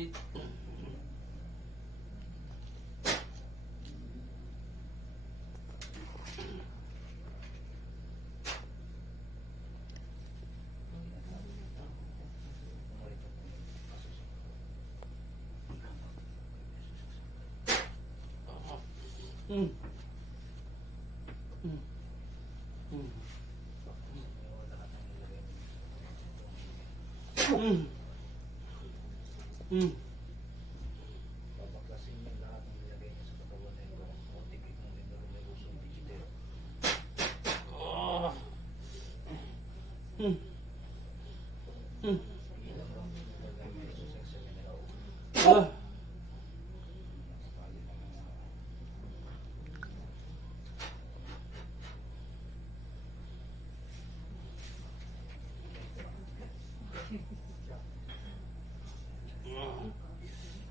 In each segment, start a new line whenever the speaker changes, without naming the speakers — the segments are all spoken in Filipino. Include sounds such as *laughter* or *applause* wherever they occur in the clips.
嗯
嗯嗯。嗯。嗯 Hmm.
Papaklasin niyo lahat ng nilagay niyo sa katawan na ito. O tikit ng lindor may usong digital.
Ah. Hmm. Hmm.
Ilang lang yung nilagay niyo sa sex nila.
Ah.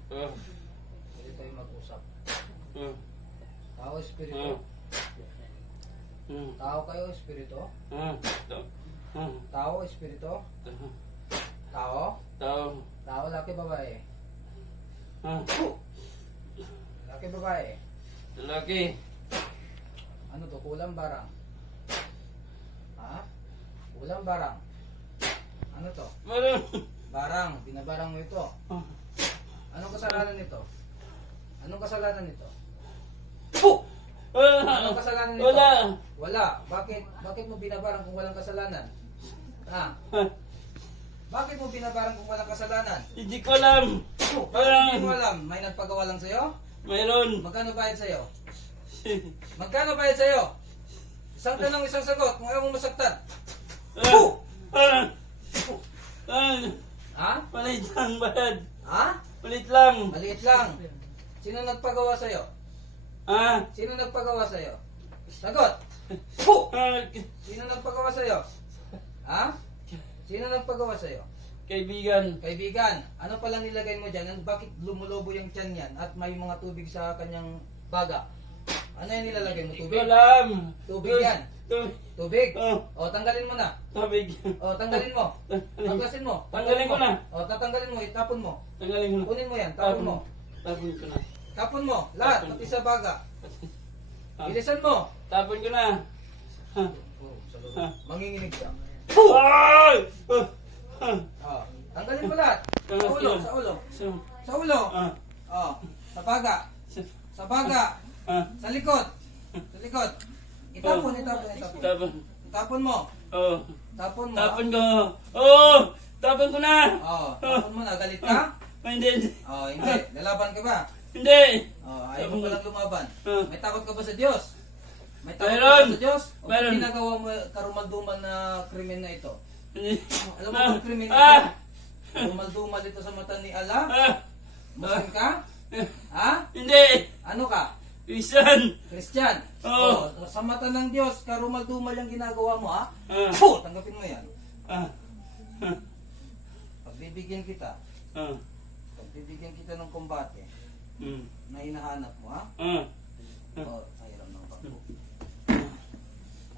Ah.
Pwede tayo mag-usap.
Ah.
Tao, espiritu.
Ah. Hmm.
Tao kayo, espiritu.
Ah. Tao. Ah.
Tao, espiritu.
Tao.
Tao.
Tao.
Laki, babae.
Ah.
Laki, babae.
Lalaki.
Ano to? Kulang barang. Ha? Kulang barang. Ano to?
Marang.
Barang. Binabarang mo ito. Anong kasalanan nito? Anong kasalanan nito?
Puh!
Anong kasalanan nito?
Wala.
Wala. Bakit? Bakit mo binabarang kung walang kasalanan? Ha? Bakit mo binabarang kung walang kasalanan?
Hindi ko alam.
Hindi mo alam. May nagpagawa lang sa'yo?
Mayroon.
Magkano bayad sa'yo? *laughs* Magkano bayad sa'yo? Isang tanong, isang sagot. Kung ayaw mo masaktan.
Ah. Ah. Ah.
Ha?
Malit lang, bayad.
Ha?
Malit lang.
Maliit lang. Sino nagpagawa sa'yo?
Ah.
Sino nagpagawa sa'yo? Sagot!
Ah.
Sino nagpagawa sa'yo? Ha? Sino nagpagawa sa'yo?
Kaibigan.
Kaibigan, ano palang nilagay mo dyan? Ano- Bakit lumulobo yung tiyan yan at may mga tubig sa kanyang baga? Ano yung nilalagay mo?
Hindi ko
Tubig?
alam.
Tubig yan.
Tubig.
Tubig?
Oh.
O, tanggalin mo na.
Tubig.
O, tanggalin mo. Tanggalin mo.
Tanggalin ko na.
O, tatanggalin mo. Itapon mo.
Tanggalin mo na.
Kunin mo yan. Tapon mo.
Tapon ko na.
Tapon mo. Lahat.
Tapon.
Pati sa baga.
Ah. *laughs*
Bilisan mo.
Tapon ko na. Ha.
Oh.
Ha.
Manginginig ka.
Ay! Ah. Ah.
O, tanggalin mo lahat. *laughs* Sa ulo. Sa ulo. Sa ulo.
ah.
O, sa baga. Sa baga.
ah.
Sa likod. Sa likod. Itapon, itapon, itapon.
Tapon.
Itapon mo.
Oh.
Tapon mo.
Tapon ko. Oh! Tapon ko na.
Oh, tapon mo na. Galit ka?
Ah, hindi, hindi.
Oh, hindi. Lalaban ka ba?
Hindi.
Oh, ayaw mo palang lumaban.
Ah.
May takot ka ba sa Diyos? May takot
Meron.
ka ba sa Diyos? O
Meron.
ginagawa mo karumaldumal na krimen na ito?
Hindi.
Alam mo
Ah.
kung krimen
Ah.
ito? Karumaldumal ito sa mata ni Allah?
Ah.
Muslim ka? Ha?
Hindi.
Ano ka?
Isan.
Christian?
Oo.
Oh, sa mata ng Diyos, karumaldumal yung ginagawa mo, ha?
Ah.
Puh! Tanggapin mo yan.
Ah. Ah.
Pagbibigyan kita.
Ah.
Pagbibigyan kita ng kombate
Hmm.
na hinahanap mo, ha?
Ah.
Oh, ayaw ng bago.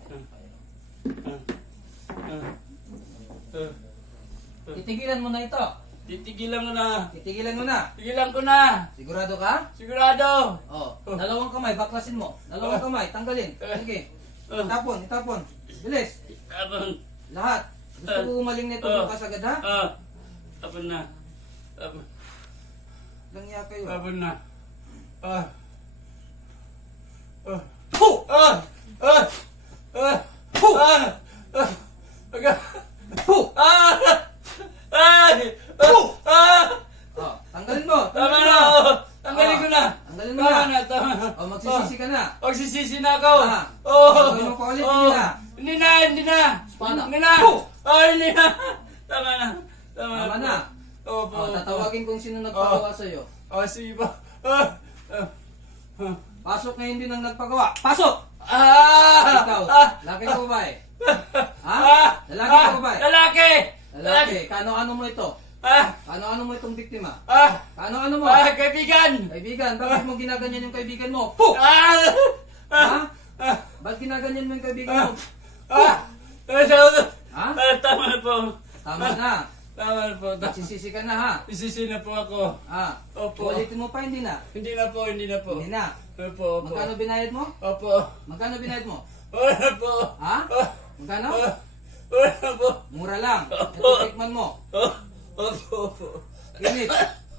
Ayaw, ayaw.
Ah. Ah. Ah.
Titigilan mo na ito.
Titigilan mo na.
Titigilan mo na.
Tigilan ko na.
Sigurado ka?
Sigurado.
Oh, dalawang kamay, baklasin mo. Dalawang kamay, tanggalin. Sige. Itapon, itapon. Bilis.
Tapon.
Lahat. Gusto ko umaling nito
Oh.
bukas agad ha?
Ah. Tapon na. Tapon.
Langya kayo.
Tapon na. Ah. Ah.
Puh!
Ah. Ah. Ah.
Puh!
Ah. Ah. Aga.
Puh!
Ah. Ah.
Puh!
Ah.
Oh, tanggalin mo.
Tama na. oh. Tanggalin ko na.
Tanggalin mo
Tama
na.
Tama na.
Oh, magsisisi ka na.
Magsisisi na ako.
Ah.
Oh.
Gagawin mo pa ulit, hindi na.
Hindi na, hindi na.
Espada.
Hindi na.
Puh!
Oh, hindi na. Tama na. Tama,
Tama na.
Oh, po.
Oh, tatawagin kung sino nagpagawa sa'yo.
Oh, sige pa. Ah. Ah. Ah.
Pasok ngayon din ang nagpagawa. Pasok!
Ah!
Ikaw,
Ah!
laki ka babae. Ha? Ha?
Ah!
Lalaki
Ah!
o babae?
Lalaki!
Lalaki, kano-ano mo ito?
Ah!
Kano-ano mo itong biktima?
Ah!
Kano-ano mo?
Ah! Kaibigan!
Kaibigan, bakit mo ginaganyan yung kaibigan mo? Po!
Ah!
Ha?
Ah!
Ba't ginaganyan mo yung kaibigan mo?
Ah! Ah!
Ha?
Ah, Tama na po.
Tama na.
Tama na po. Ta-
Nagsisisi ka na ha?
Isisi na po ako.
Ha?
Opo.
Ulitin mo pa, hindi na.
Hindi na po, hindi na po.
Hindi na.
Opo, opo.
Magkano binayad mo?
Opo.
Magkano binayad mo?
Wala po.
Ha?
Ah!
Magkano?
Ah! Wala po.
Mura lang. Ito, tikman mo.
Oh, Opo, opo.
Init.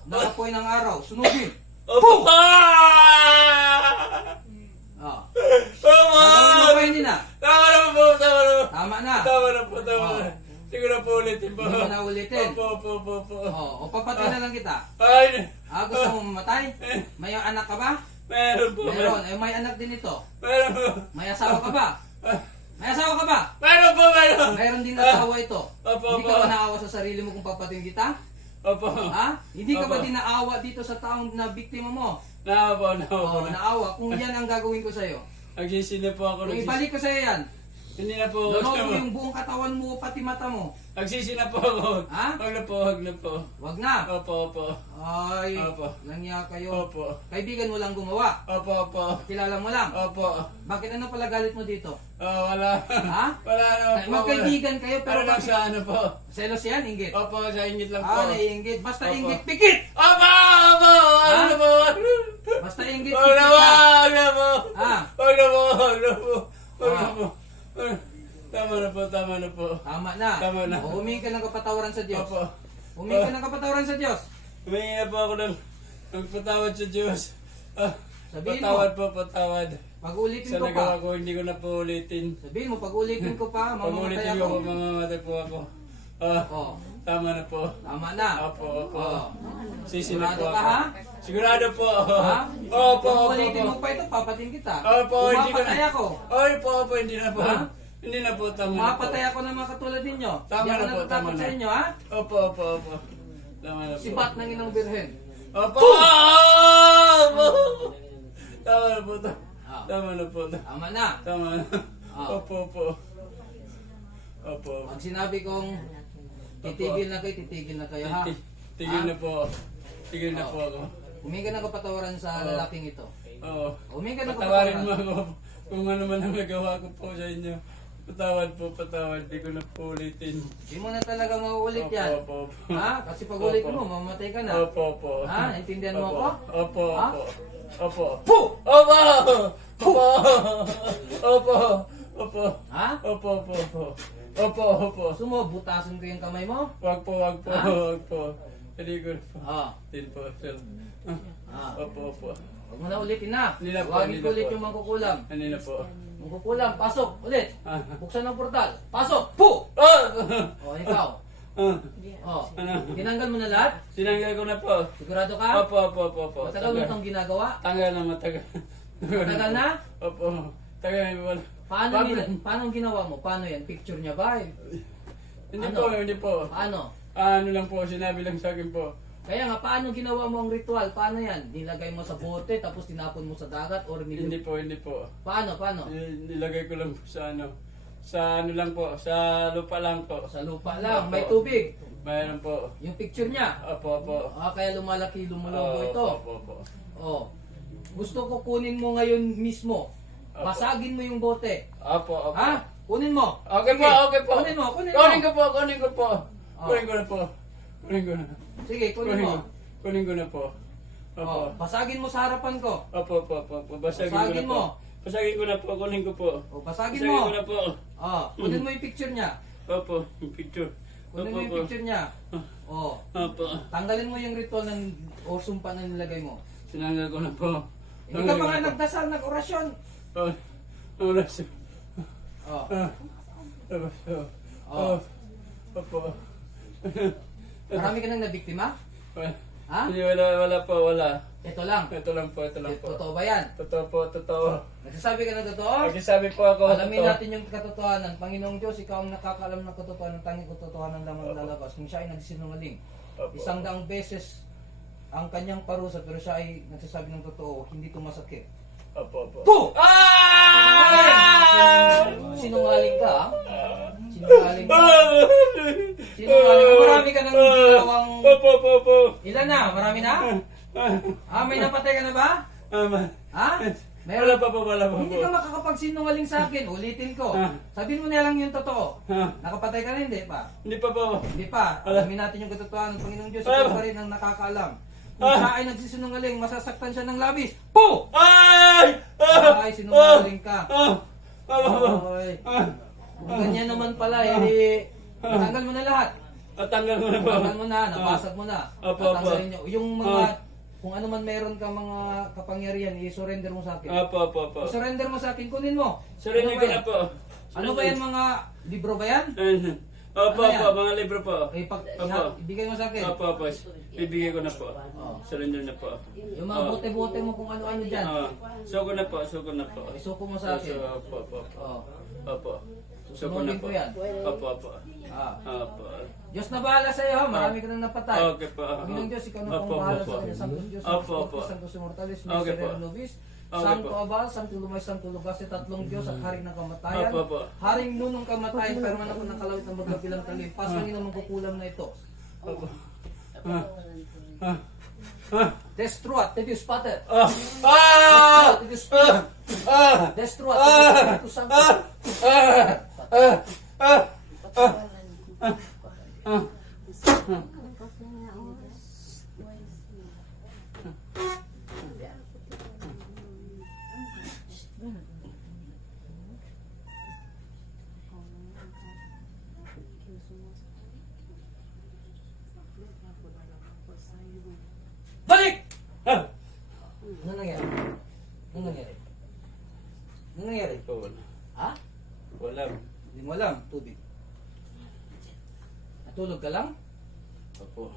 Nakapoy ng araw. Sunugin.
Opo! Ah!
Oh.
Opo!
Gagawin mo pa, hindi na.
Tama na po, tama na po.
Tama na.
Tama na po, tama
Oh.
na. Hindi ko na po ulitin po.
Hindi mo na ulitin.
Opo, opo, opo, opo.
Oh, o papatay na lang kita.
Ay!
Ah, gusto mo mamatay? May anak ka ba?
Meron po.
Meron. Eh, may anak din ito.
Meron po.
May asawa ka ba?
Ah,
May asawa ka ba?
Meron po, meron.
Mayroon din asawa ito.
Opo,
Hindi ka ba naawa sa sarili mo kung papatin kita?
Opo.
Ha? Hindi ka ba
Opo.
din naawa dito sa taong na biktima mo?
Naawa po, naawa po.
Oo, naawa. Kung yan ang gagawin ko sa'yo.
Nagsisi na po ako.
Kung
Nagsisi,
ibalik ko sa'yo yan,
hindi na po.
lolo mo yung buong katawan mo, pati mata mo.
Nagsisi na po ako.
Ha?
Wag na po, wag na po.
Wag na.
Opo, opo.
Ay,
Opo.
langya kayo.
Opo.
Kaibigan mo lang gumawa.
Opo, opo.
Kilala mo lang.
Opo.
Bakit ano pala galit mo dito?
Ah, wala.
Ha? *laughs*
Wala naman po.
Magkaibigan kayo
Pero
pero
lang
bakit?
sa ano po.
Selos yan, inggit.
Opo, sa ingit lang po.
Ah, naiinggit. Basta
Opo.
inggit, pikit!
Opo, opo. Ano
Ha?
na po?
Basta inggit,
Wag na
pikit
po,
ka.
wag na po.
Ah.
Wag na po, wag na po. Wag na
Ah.
po. Tama na po, tama na po.
Tama na.
Tama na.
O, humingi ka ng kapatawaran sa Diyos.
Opo.
Humingi ka ng kapatawaran sa Diyos.
Humingi na po ako ng nagpatawad sa Diyos. Ah,
Sabihin mo.
patawad po, patawad.
Pag ulitin
Sa
ko pa.
nagawa ko, hindi ko na po ulitin.
Sabihin mo, pag ulitin ko pa,
Pag
mamamatay
ulitin
ako.
ko po, mamamatay po ako. Ah,
Oh,
tama na po.
tama na.
Opo, opo.
Oh.
Sisi na po
Sigurado ka,
ako.
ha?
Sigurado po.
Ha? *laughs*
Opo,
Kung
opo,
ulitin
opo.
mo pa ito, papatin kita.
Opo, hindi ko na.
Umapatay ako.
Oy, po, po, hindi na po.
Ha?
Hindi na po, tama na po.
Umapatay ako ng mga katulad ninyo.
Tama
Hindi ako
na po,
natatakot
tama
sa
na.
inyo, ha?
Opo, opo, opo. Tama na po.
Sibat ng inang birhen.
Opo! Opo! Tama na po. ta-
Ah.
Tama na po. ta-
Tama na.
Tama na.
Ah.
Opo, opo. Opo.
Pag sinabi kong titigil na kayo, titigil na kayo, ha?
Ti- Tigil na po. Tigil na po ako.
Humingi ka ng kapatawaran sa
Oo.
lalaking ito.
Oo.
Humingi ka ng
Patawarin mo
kapatawaran.
ako kung ano man ang nagawa ko po sa inyo. Patawad po, patawad. Di ko na po ulitin.
Hindi mo na talaga mauulit
Opo,
yan.
opo, opo.
Ha? Kasi pag ulit
Opo.
mo, mamamatay ka na.
Opo, opo.
Ha? Naintindihan mo
Opo.
ako?
Opo,
Ha?
opo. Opo.
Po!
Opo! Opo! Opo! Opo!
Ha?
Opo, opo, opo. Opo, opo.
Gusto mo, butasan ko yung kamay mo?
Wag po, wag po,
Ha?
wag po. Hindi ko na po.
Ah.
Din po, sir.
Ah.
Opo, opo.
Huwag mo na ulitin na.
Hindi na po,
Huwag
hindi na
ulit
po.
yung mangkukulam.
Ano na po?
Mangkukulam, pasok, ulit.
Ah.
Buksan ang portal. Pasok! Po!
Oh!
O, ikaw.
Ah.
O,
Ano?
tinanggal mo na lahat?
Sinanggal ko na po.
Sigurado ka?
Opo, opo, opo, opo.
Matagal mo itong ginagawa?
Tanggal na matagal.
Matagal na?
Opo. Tagal na wala.
Paano,
Bago-
nila, paano ginawa mo? Paano yan? Picture niya ba?
Hindi
Ano?
po, hindi po.
Paano?
Ano lang po, sinabi lang sa akin po.
Kaya nga, paano ginawa mo ang ritual? Paano yan? Nilagay mo sa bote, tapos tinapon mo sa dagat, or nil...
Hindi po, hindi po.
Paano, paano?
Nil- Nilagay ko lang po sa ano. Sa ano lang po, sa lupa lang po.
Sa lupa lang, may tubig.
Mayroon po.
Yung picture niya.
Opo, opo.
Ah, kaya lumalaki, lumalobo
Opo,
ito.
Opo, opo.
Oh. Gusto ko kunin mo ngayon mismo.
Opo.
Basagin mo yung bote.
Opo, opo.
Ha? Kunin mo.
Okay po, okay po.
Kunin mo, kunin mo.
Kunin ko po, kunin ko po.
Oh.
Kunin ko na po. Kunin ko na.
Sige, kunin
Kunin
mo.
ko. Kunin ko na po. Opo.
Oh, basagin mo sa harapan ko.
Opo, opo, opo. opo. Basagin ko
Basagin
na
mo.
po. Basagin ko na po, kunin ko po.
Oh, basagin
Basagin
mo.
ko na po.
Oh, kunin mo yung picture niya.
Opo, yung picture.
Kunin
Opo,
mo yung picture niya. Oh,
Opo.
tanggalin mo yung ritual ng o sumpa na nilagay mo.
Sinanggal ko na po.
Hindi ka pa nga nagdasal, nag-orasyon.
Oh.
Oh.
Tapos, oh.
Oh.
Oh. Opo.
marami ka nang nabiktima? Ha?
Hindi, wala, wala po, wala.
Ito lang.
Ito lang po, ito lang po.
Totoo ba yan?
Totoo po, totoo.
Nagsasabi ka ng totoo?
Pagkasabi po ako,
Alamin
totoo.
natin yung katotohanan. Panginoong Diyos, ikaw ang nakakaalam ng katotohanan. Tanging katotohanan lamang lalabas. Kung siya ay nagsinungaling,
Opo.
isang daang beses ang kanyang parusa pero siya ay nagsasabi ng totoo, hindi ito masakit.
Opo, opo.
Po!
Ah!
Sinungaling ka, ha? Sinungaling ka. Sinungaling ka. Marami ka nang ginawang...
Opo, opo, opo.
Ilan na? Marami na? Ah, may napatay ka na ba?
Ama.
Ha?
Wala
Meron
pa po, wala pa
Hindi
po.
ka makakapagsinungaling sa akin. Ulitin ko.
Ah.
Sabihin mo na lang yung totoo.
Ah,
Nakapatay ka na hindi pa?
Hindi pa po.
Hindi pa.
Wala.
Alamin natin yung katotohanan ng Panginoong Diyos.
Wala.
Ikaw pa rin ang nakakaalam. Kung
Ah.
siya ay nagsisinungaling, masasaktan siya ng labis. Po!
Ay! Ah!
Ay, sinungaling ka.
Ah! Ah! Ah!
Ay.
Ah!
Kung ganyan naman pala, eh, tanggal mo na lahat.
Ah, tanggal mo na po.
Tanggal mo na, nabasag mo na.
Opo, opo.
Tatanggalin niyo. Yung mga,
Ah.
kung ano man meron ka mga kapangyarihan, i-surrender mo sa akin.
Opo, opo, opo.
I-surrender mo sa akin, kunin mo.
Sarinig
Ano
ko na po.
Ano ba yan mga libro ba yan?
Opo,
Ano
opo,
yan?
mga libro po.
Eh, pag,
Opo.
ibigay mo sa akin.
Opo, opo. Bibigay ko na po.
Oh.
Surrender na po.
Yung mga bote-bote mo kung ano-ano dyan.
Ah, suko na po, suko na po.
Isuko mo sa akin.
So, Opo, opo, opo.
Oh.
Opo. Suko na
Susunodin
po.
ko yan.
Opo, opo.
Ah.
Opo.
Diyos na bahala sa iyo, ha? marami ka nang napatay.
Okay po.
Panginoong Diyos, ikaw na
Opo,
pong bahala
opo.
sa kanya. Santos Diyos,
Opo,
Santos
opo.
Santos Immortalis,
Okay
Miserere
po.
Nobis,
Okay
Santo
po.
Abal, Santo Lumay, Santo Lugasi, tatlong Diyos at Haring ng Kamatayan.
Opo, opo.
Haring nunong kamatayan, pero man ako nakalawit ng magkabilang talimpas, Panginoon ang magkukulam na ito.
Opo. Ah. Ah. Ah.
Destruat, Tedius Pater.
Ah. Ah.
Tedius
Ah. Ah.
Destruat,
Ah.
Tedius Spiritus Sanctus.
Ah. Ah. Ah. Ah. Ah.
Balik!
Ah.
Ano nangyari? Ano nangyari? Ano nangyari?
Wala.
Ha?
Wala.
Hindi mo alam, tubig. Natulog ka lang?
Opo.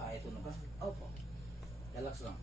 Ah, ito na ba?
Opo.
Relax lang.